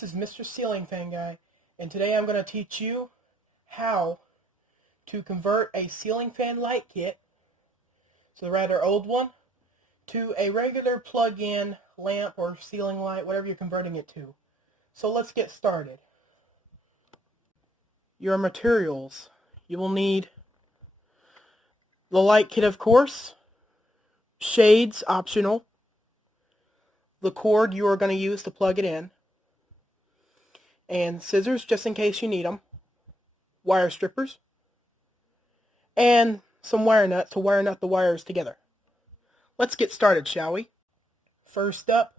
this is Mr. Ceiling Fan Guy, and today I'm going to teach you how to convert a ceiling fan light kit, so the rather old one, to a regular plug-in lamp or ceiling light, whatever you're converting it to. So let's get started. Your materials. You will need the light kit, of course, shades, optional, the cord you are going to use to plug it in, and scissors just in case you need them, wire strippers, and some wire nuts to wire nut the wires together. Let's get started, shall we? First up,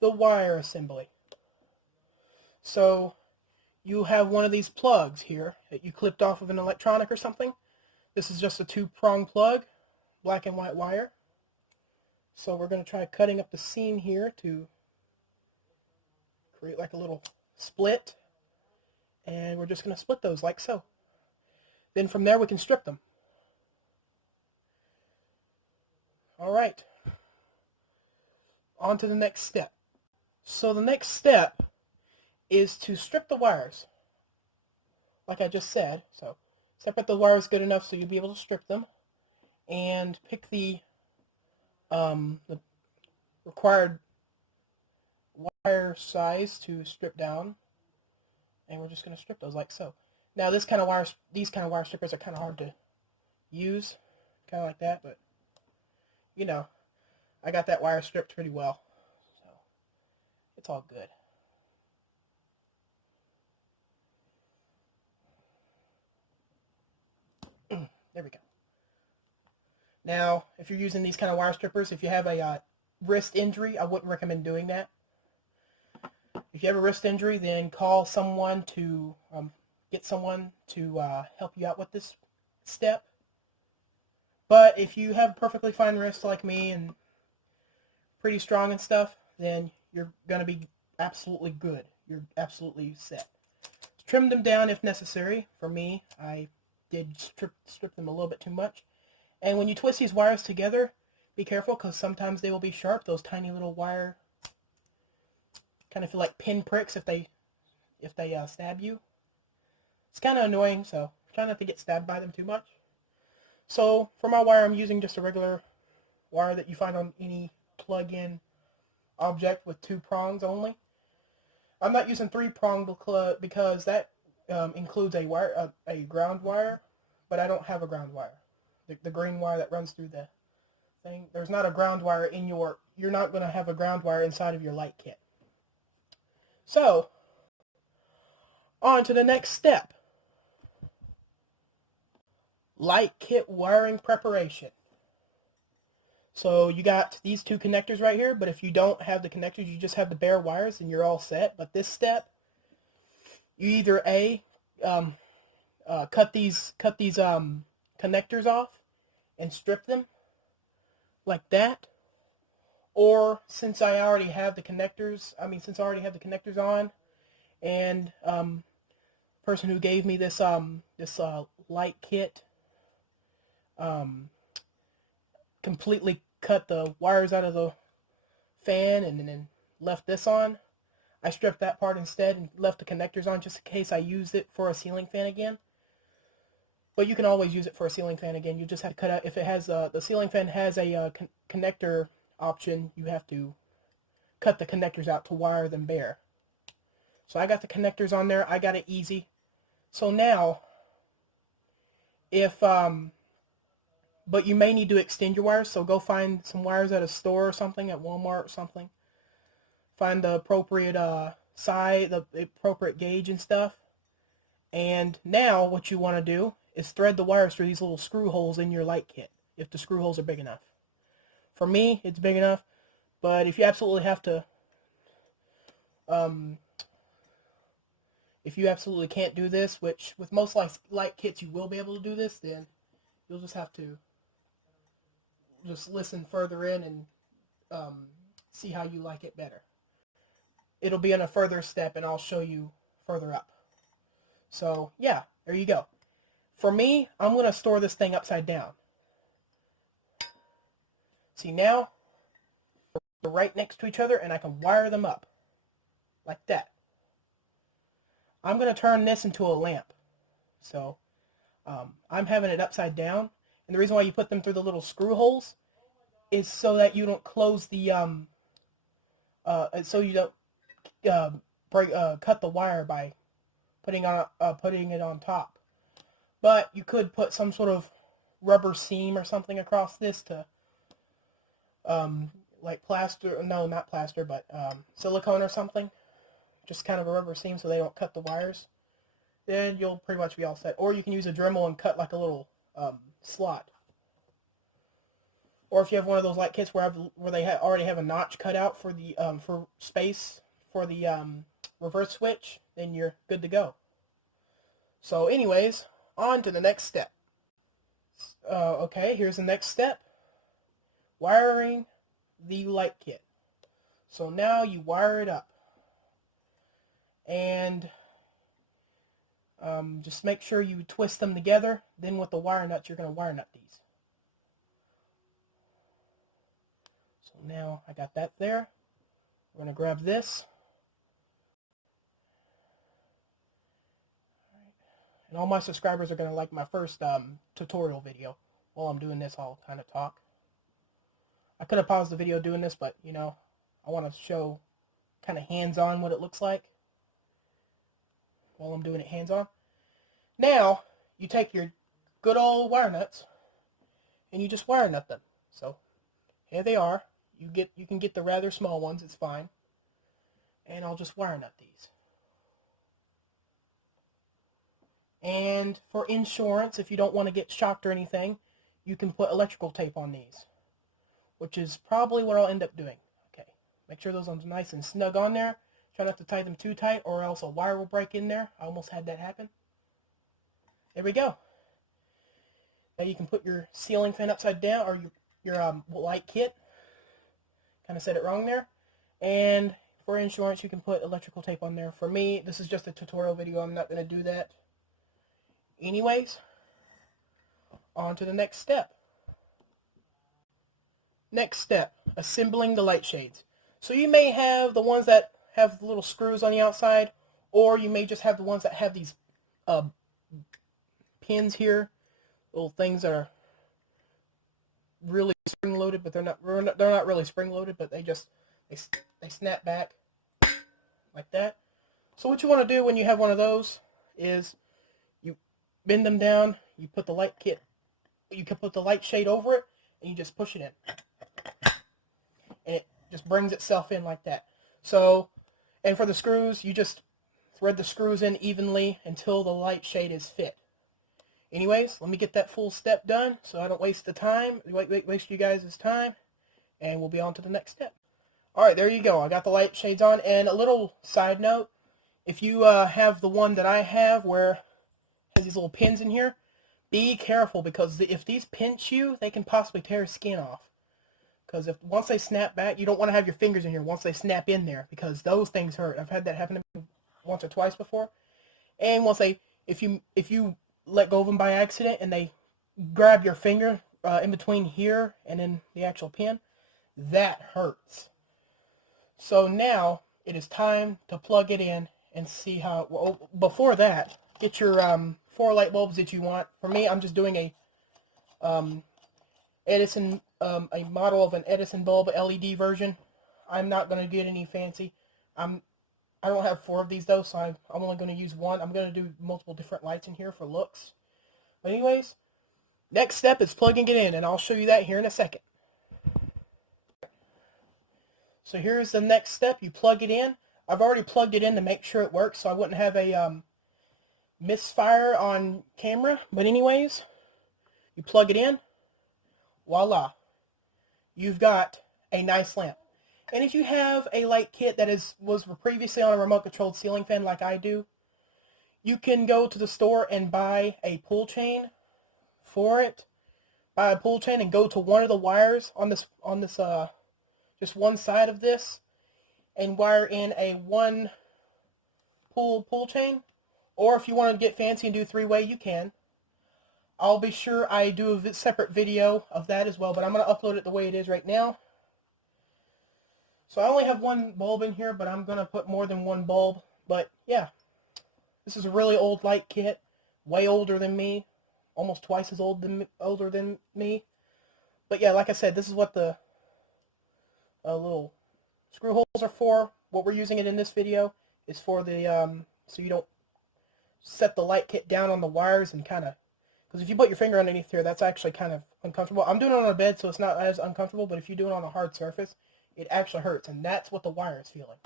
the wire assembly. So you have one of these plugs here that you clipped off of an electronic or something. This is just a 2-prong plug, black and white wire. So we're going to try cutting up the seam here to create like a little split. And we're just going to split those like so. Then from there we can strip them. Alright, on to the next step. So the next step is to strip the wires, like I just said. So separate the wires good enough so you'll be able to strip them, and pick the required wire size to strip down, and we're just going to strip those like so. Now these kind of wire strippers are kind of hard to use, kind of like that, but you know, I got that wire stripped pretty well, so it's all good. There we go. Now, if you're using these kind of wire strippers, if you have a wrist injury, I wouldn't recommend doing that. If you have a wrist injury, then call someone to get someone to help you out with this step. But if you have a perfectly fine wrist like me and pretty strong and stuff, then you're going to be absolutely good. You're absolutely set. Trim them down if necessary. For me, I did strip them a little bit too much. And when you twist these wires together, be careful because sometimes they will be sharp. Those tiny little wire kind of feel like pin pricks if they stab you. It's kind of annoying, so try not to get stabbed by them too much. So for my wire, I'm using just a regular wire that you find on any plug-in object with 2 prongs only. I'm not using 3-prong because that includes a ground wire, but I don't have a ground wire. The green wire that runs through the thing. There's not a ground wire in you're not going to have a ground wire inside of your light kit. So, on to the next step. Light kit wiring preparation. So you got these 2 connectors right here, but if you don't have the connectors, you just have the bare wires and you're all set. But this step, you either cut these connectors off and strip them like that, or since I already have the connectors on, and person who gave me this light kit completely cut the wires out of the fan and then left this on. I stripped that part instead and left the connectors on just in case I used it for a ceiling fan again. But you can always use it for a ceiling fan again. You just have to cut out, if it has the ceiling fan has a connector option, you have to cut the connectors out to wire them bare. So I got the connectors on there. I got it easy. So now, but you may need to extend your wires, so go find some wires at a store or something, at Walmart or something. Find the appropriate size, the appropriate gauge and stuff. And now what you want to do is thread the wires through these little screw holes in your light kit, if the screw holes are big enough. For me, it's big enough, but if you absolutely have to, if you absolutely can't do this, which with most light kits you will be able to do this, then you'll just have to just listen further in and see how you like it better. It'll be in a further step, and I'll show you further up. So yeah, there you go. For me, I'm going to store this thing upside down. See, now they're right next to each other, and I can wire them up like that. I'm going to turn this into a lamp. So I'm having it upside down. And the reason why you put them through the little screw holes is so that you don't close the, so you don't cut the wire by putting it on top. But you could put some sort of rubber seam or something across this to, like plaster, no, not plaster, but silicone or something. Just kind of a rubber seam so they don't cut the wires. Then you'll pretty much be all set. Or you can use a Dremel and cut like a little slot. Or if you have one of those light kits where they already have a notch cut out for the for space for the reverse switch, then you're good to go. So anyways, on to the next step. Okay, here's the next step. Wiring the light kit. So now you wire it up. And just make sure you twist them together. Then with the wire nuts, you're going to wire nut these. So now I got that there. We're going to grab this. And all my subscribers are going to like my first tutorial video. While I'm doing this, I'll kind of talk. I could have paused the video doing this, but, you know, I want to show kind of hands-on what it looks like while I'm doing it hands-on. Now, you take your good old wire nuts, and you just wire nut them. So, here they are. You can get the rather small ones, it's fine. And I'll just wire nut these. And for insurance, if you don't want to get shocked or anything, you can put electrical tape on these, which is probably what I'll end up doing. Okay, make sure those are nice and snug on there. Try not to tie them too tight or else a wire will break in there. I almost had that happen. There we go. Now you can put your ceiling fan upside down, or your light kit. Kind of said it wrong there. And for insurance, you can put electrical tape on there. For me, this is just a tutorial video. I'm not going to do that. Anyways, on to the next step. Next step, assembling the light shades. So you may have the ones that have the little screws on the outside, or you may just have the ones that have these pins here, little things that are really spring loaded, but they're not really spring loaded, but they snap back like that. So what you want to do when you have one of those is you bend them down, you put the light kit, you can put the light shade over it, and you just push it in, and it just brings itself in like that. So, and for the screws, you just thread the screws in evenly until the light shade is fit. Anyways, let me get that full step done so I don't waste the time, waste you guys' time, and we'll be on to the next step. Alright, there you go. I got the light shades on, and a little side note, if you have the one that I have where it has these little pins in here, be careful, because if these pinch you, they can possibly tear skin off. Because once they snap back, you don't want to have your fingers in here once they snap in there, because those things hurt. I've had that happen to me once or twice before. And once if you let go of them by accident and they grab your finger in between here and then the actual pin, that hurts. So now it is time to plug it in and see how. Well, before that, get your 4 light bulbs that you want. For me, I'm just doing a Edison, a model of an Edison bulb LED version. I'm not going to get any fancy. I don't have 4 of these though, so I'm only going to use one. I'm going to do multiple different lights in here for looks. But anyways, next step is plugging it in, and I'll show you that here in a second. So here's the next step. You plug it in. I've already plugged it in to make sure it works, so I wouldn't have a misfire on camera. But anyways, you plug it in. Voila. You've got a nice lamp. And if you have a light kit that was previously on a remote controlled ceiling fan like I do, you can go to the store and buy a pull chain for it. Buy a pull chain and go to one of the wires on this just one side of this and wire in a 1 pull chain. Or if you want to get fancy and do 3-way, you can. I'll be sure I do a separate video of that as well, but I'm going to upload it the way it is right now. So I only have 1 bulb in here, but I'm going to put more than 1 bulb. But yeah, This is a really old light kit, way older than me, almost twice as older than me. But yeah, like I said, this is what the little screw holes are for. What we're using it in this video is for the so you don't set the light kit down on the wires and kind of, because if you put your finger underneath here, that's actually kind of uncomfortable. I'm doing it on a bed, so it's not as uncomfortable, but if you do it on a hard surface, it actually hurts, and that's what the wire is feeling.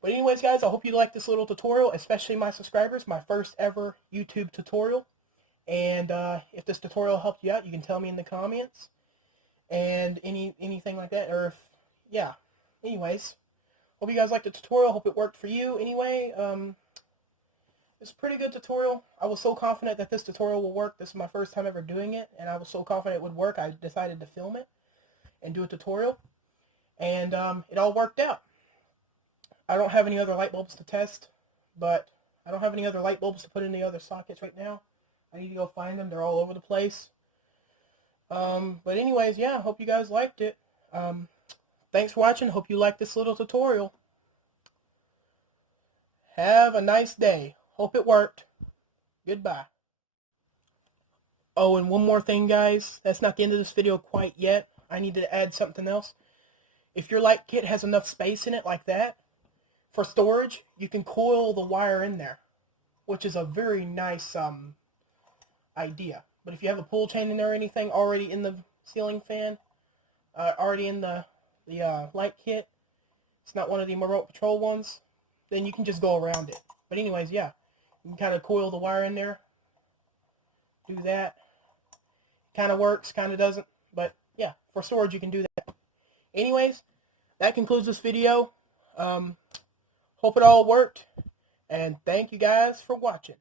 But anyways, guys, I hope you like this little tutorial, especially my subscribers, my first ever YouTube tutorial. And if this tutorial helped you out, you can tell me in the comments and anything like that. Or if, yeah. Anyways, hope you guys liked the tutorial. Hope it worked for you. Anyway, it's a pretty good tutorial. I was so confident that this tutorial will work. This is my first time ever doing it, and I was so confident it would work, I decided to film it and do a tutorial. And it all worked out. I don't have any other light bulbs to test, but I don't have any other light bulbs to put in the other sockets right now. I need to go find them. They're all over the place. But anyways, yeah, hope you guys liked it. Thanks for watching. Hope you liked this little tutorial. Have a nice day. Hope it worked. Goodbye. Oh, and one more thing, guys. That's not the end of this video quite yet. I need to add something else. If your light kit has enough space in it like that, for storage, you can coil the wire in there, which is a very nice idea. But if you have a pull chain in there or anything already in the ceiling fan, already in the light kit, it's not one of the remote control ones, then you can just go around it. But anyways, yeah, you can kind of coil the wire in there, do that. Kind of works, kind of doesn't, but yeah, for storage you can do that. Anyways, that concludes this video. Hope it all worked, and thank you guys for watching.